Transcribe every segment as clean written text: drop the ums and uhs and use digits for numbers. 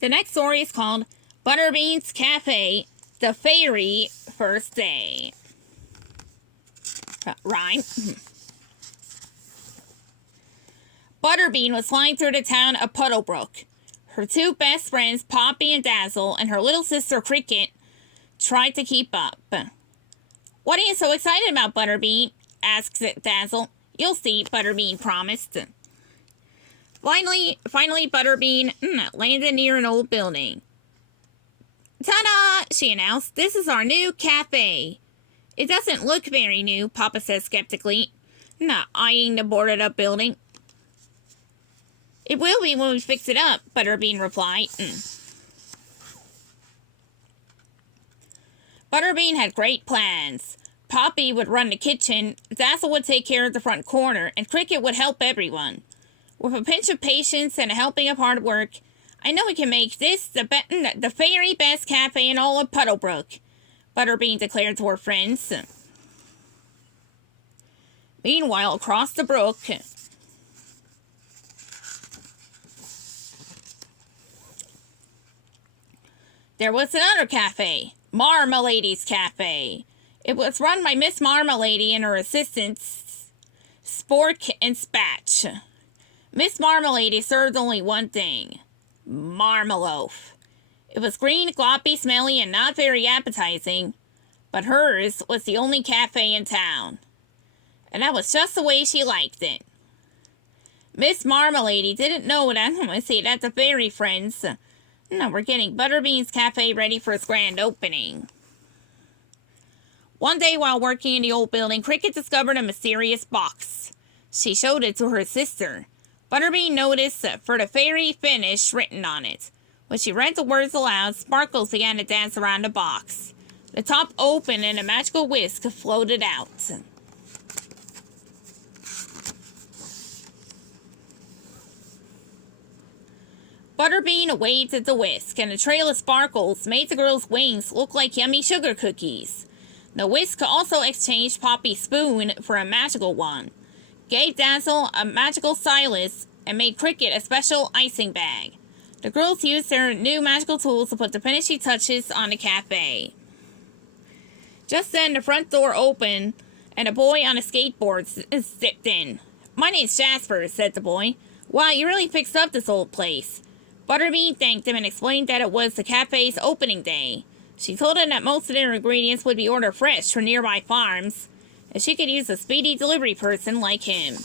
The next story is called Butterbean's Cafe, The Fairy First Day. Rhyme. Butterbean was flying through the town of Puddlebrook. Her two best friends, Poppy and Dazzle, and her little sister, Cricket, tried to keep up. "What are you so excited about, Butterbean?" asked Dazzle. "You'll see," Butterbean promised. Finally, Butterbean landed near an old building. "Ta-da!" she announced. "This is our new cafe." "It doesn't look very new," Papa said skeptically, eyeing the boarded-up building. "It will be when we fix it up," Butterbean replied. Butterbean had great plans. Poppy would run the kitchen, Dazzle would take care of the front corner, and Cricket would help everyone. "With a pinch of patience and a helping of hard work, I know we can make this the very best cafe in all of Puddlebrook," Butterbean declared to her friends. Meanwhile, across the brook, there was another cafe, Marmalady's Cafe. It was run by Miss Marmalady and her assistants, Spork and Spatch. Miss Marmalady served only one thing, marmaloaf. It was green, gloppy, smelly, and not very appetizing, but hers was the only cafe in town. And that was just the way she liked it. Miss Marmalady didn't know that the fairy friends were getting Butterbean's Cafe ready for its grand opening. One day while working in the old building, Cricket discovered a mysterious box. She showed it to her sister. Butterbean noticed "For the Fairy Finish" written on it. When she read the words aloud, sparkles began to dance around the box. The top opened and a magical whisk floated out. Butterbean waved at the whisk, and a trail of sparkles made the girl's wings look like yummy sugar cookies. The whisk also exchanged Poppy's spoon for a magical one, gave Dazzle a magical stylus, and made Cricket a special icing bag. The girls used their new magical tools to put the finishing touches on the cafe. Just then, the front door opened, and a boy on a skateboard stepped in. "My name's Jasper," said the boy. "Wow, you really fixed up this old place." Butterbean thanked him and explained that it was the cafe's opening day. She told him that most of their ingredients would be ordered fresh from nearby farms, and she could use a speedy delivery person like him.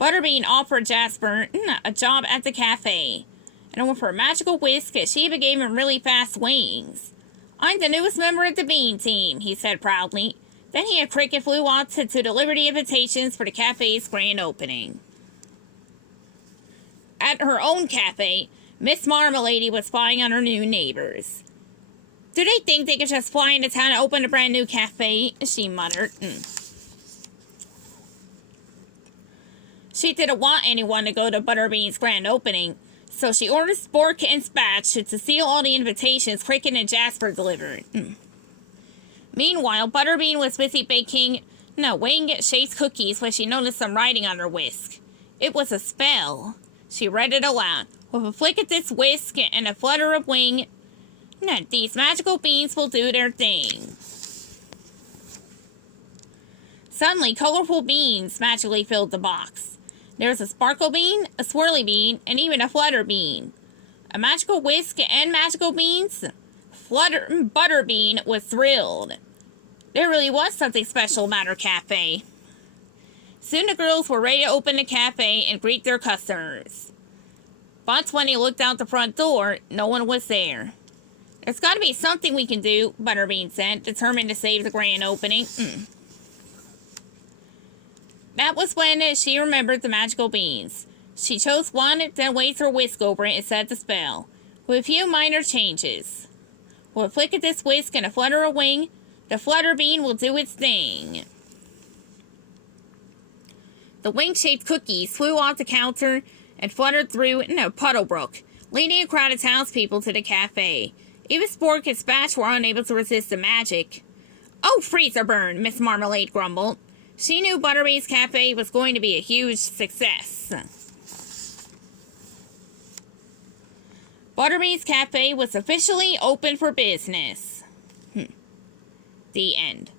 Butterbean offered Jasper a job at the cafe, and with her magical whisk, she even gave him really fast wings. "I'm the newest member of the Bean team," he said proudly. Then he and Cricket flew off to deliver the invitations for the cafe's grand opening. At her own cafe, Miss Marmalady was spying on her new neighbors. "Do they think they could just fly into town and open a brand new cafe?" she muttered. She didn't want anyone to go to Butterbean's grand opening, so she ordered Spork and Spatch to seal all the invitations Cricket and Jasper delivered. Meanwhile, Butterbean was busy baking wing-shaped cookies when she noticed some writing on her whisk. It was a spell. She read it aloud. "With a flick of this whisk and a flutter of wing, these magical beans will do their thing." Suddenly, colorful beans magically filled the box. There was a sparkle bean, a swirly bean, and even a flutter bean. A magical whisk and magical beans? Butterbean was thrilled. There really was something special about her cafe. Soon the girls were ready to open the cafe and greet their customers. But when they looked out the front door, no one was there. "There's got to be something we can do," Butterbean said, determined to save the grand opening. That was when she remembered the magical beans. She chose one, then waved her whisk over it and said the spell, with a few minor changes. With a flick of this whisk and a flutter of wing, the flutter bean will do its thing. The wing-shaped cookies flew off the counter and fluttered through Puddlebrook, leading a crowd of townspeople to the cafe. Even Spork and Spatch were unable to resist the magic. "Oh, freezer burn," Miss Marmalade grumbled. She knew Butterbean's Cafe was going to be a huge success. Butterbean's Cafe was officially open for business. The end.